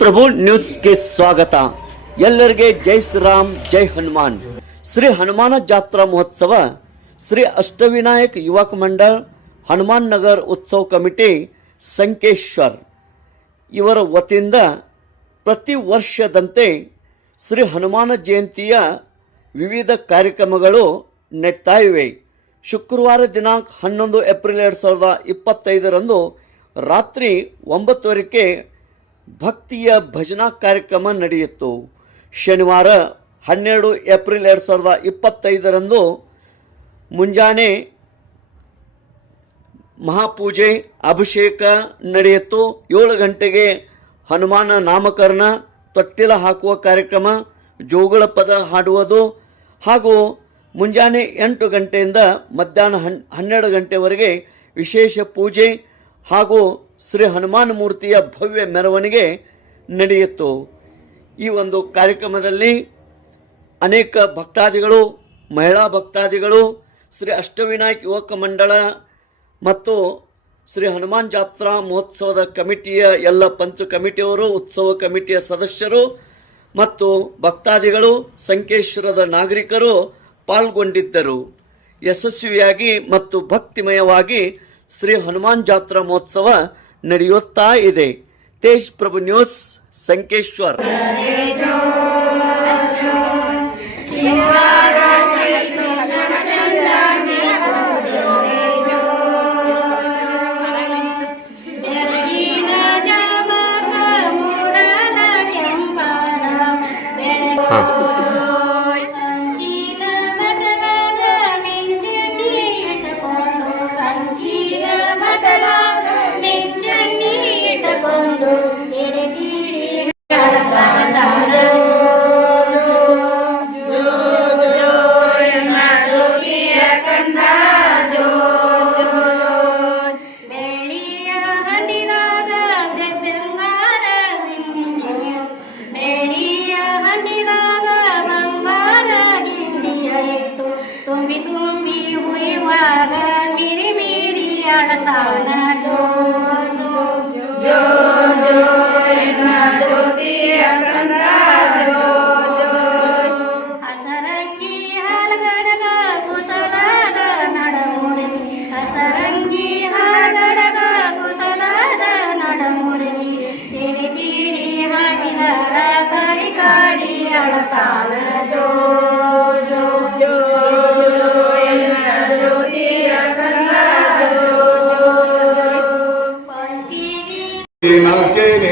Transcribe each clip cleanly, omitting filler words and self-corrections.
ಪ್ರಭು ನ್ಯೂಸ್ಗೆ ಸ್ವಾಗತ. ಎಲ್ಲರಿಗೆ ಜೈ ಶ್ರೀರಾಮ್, ಜೈ ಹನುಮಾನ್. ಶ್ರೀ ಹನುಮಾನ ಜಾತ್ರಾ ಮಹೋತ್ಸವ ಶ್ರೀ ಅಷ್ಟವಿನಾಯಕ ಯುವಕ ಮಂಡಳ ಹನುಮಾನ್ ನಗರ್ ಉತ್ಸವ ಕಮಿಟಿ ಸಂಕೇಶ್ವರ್ ಇವರ ವತಿಯಿಂದ ಪ್ರತಿ ವರ್ಷದಂತೆ ಶ್ರೀ ಹನುಮಾನ ಜಯಂತಿಯ ವಿವಿಧ ಕಾರ್ಯಕ್ರಮಗಳು ನಡೀತಾ ಇವೆ. ಶುಕ್ರವಾರ ದಿನಾಂಕ 11 ಏಪ್ರಿಲ್ 2025 ರಾತ್ರಿ 9:00 ಭಕ್ತಿಯ ಭಜನಾ ಕಾರ್ಯಕ್ರಮ ನಡೆಯಿತು. ಶನಿವಾರ 12 ಏಪ್ರಿಲ್ 2025 ಮುಂಜಾನೆ ಮಹಾಪೂಜೆ ಅಭಿಷೇಕ ನಡೆಯಿತು. 7 ಗಂಟೆಗೆ ಹನುಮಾನ ನಾಮಕರಣ, ತೊಟ್ಟಿಲ ಹಾಕುವ ಕಾರ್ಯಕ್ರಮ, ಜೋಗಳ ಪದ ಹಾಡುವುದು ಹಾಗೂ ಮುಂಜಾನೆ 8 ಗಂಟೆಯಿಂದ ಮಧ್ಯಾಹ್ನ 12 ಗಂಟೆವರೆಗೆ ವಿಶೇಷ ಪೂಜೆ ಹಾಗೂ ಶ್ರೀ ಹನುಮಾನ್ ಮೂರ್ತಿಯ ಭವ್ಯ ಮೆರವಣಿಗೆ ನಡೆಯಿತು. ಈ ಒಂದು ಕಾರ್ಯಕ್ರಮದಲ್ಲಿ ಅನೇಕ ಭಕ್ತಾದಿಗಳು, ಮಹಿಳಾ ಭಕ್ತಾದಿಗಳು, ಶ್ರೀ ಅಷ್ಟವಿನಾಯಕ ಯುವಕ ಮಂಡಳ ಮತ್ತು ಶ್ರೀ ಹನುಮಾನ್ ಜಾತ್ರಾ ಮಹೋತ್ಸವದ ಕಮಿಟಿಯ ಎಲ್ಲ ಪಂಚ ಕಮಿಟಿಯವರು, ಉತ್ಸವ ಕಮಿಟಿಯ ಸದಸ್ಯರು ಮತ್ತು ಭಕ್ತಾದಿಗಳು, ಸಂಕೇಶ್ವರದ ನಾಗರಿಕರು ಪಾಲ್ಗೊಂಡಿದ್ದರು. ಯಶಸ್ವಿಯಾಗಿ ಮತ್ತು ಭಕ್ತಿಮಯವಾಗಿ ಶ್ರೀ ಹನುಮಾನ್ ಜಾತ್ರಾ ಮಹೋತ್ಸವ ನಡೆಯುತ್ತಾ ಇದೆ. ತೇಜ್ ಪ್ರಭು ನ್ಯೂಸ್, ಸಂಕೇಶ್ವರ್.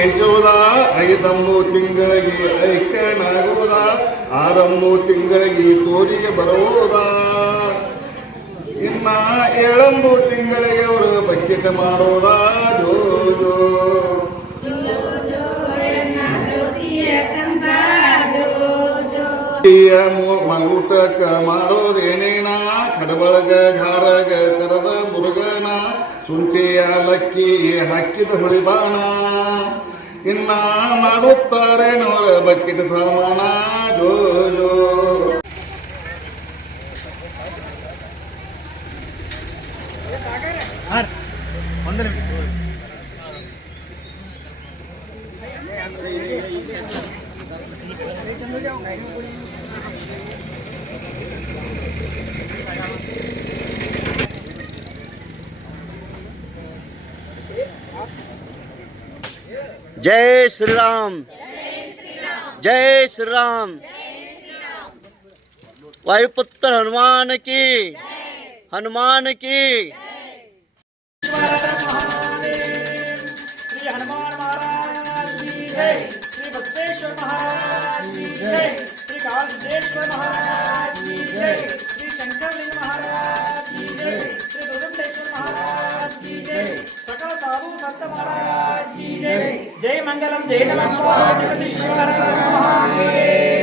ಯಶೋದ 5 ತಿಂಗಳಿಗೆ ಐಕ್ಯನಾಗುವುದ, 6 ತಿಂಗಳಿಗೆ ತೋರಿಗೆ ಬರುವುದ, ಇನ್ನ 7 ತಿಂಗಳಿಗೆ ಅವರು ಬಕೆಟ್ ಮಾಡೋದ. ಜೋ ಜೋ ಊಟಕ್ಕ ಮಾಡೋದೇನೇನ, ಕಡಬಳಗ ಘಾರಗ ಕರದ ಮುರುಗನ, ಶುಂಠಿಯ ಲಕ್ಕಿ ಹಾಕಿದ ಹುಳಿಬಾಣ, ಇನ್ನ ಮಾಡುತ್ತಾರೆ ನೋರ ಬಕೆಟ್ ಸಾಮಾನ. ಜೋ ಜೋ जय श्री राम, जय श्री राम. वायुपुत्र हनुमान की, हनुमान की. श्री हनुमान महाराज की जय. श्री बसवेश्वर महाराज की जय. श्री कालभैरव महाराज की जय. श्री शंकरलिंग महाराज की जय. श्री दुर्गेश्वर महाराज की जय. सकल साधु संत महाराज की जय. जय मंगलम, जय नमः, स्वाहा जगदीश्वर महादेव.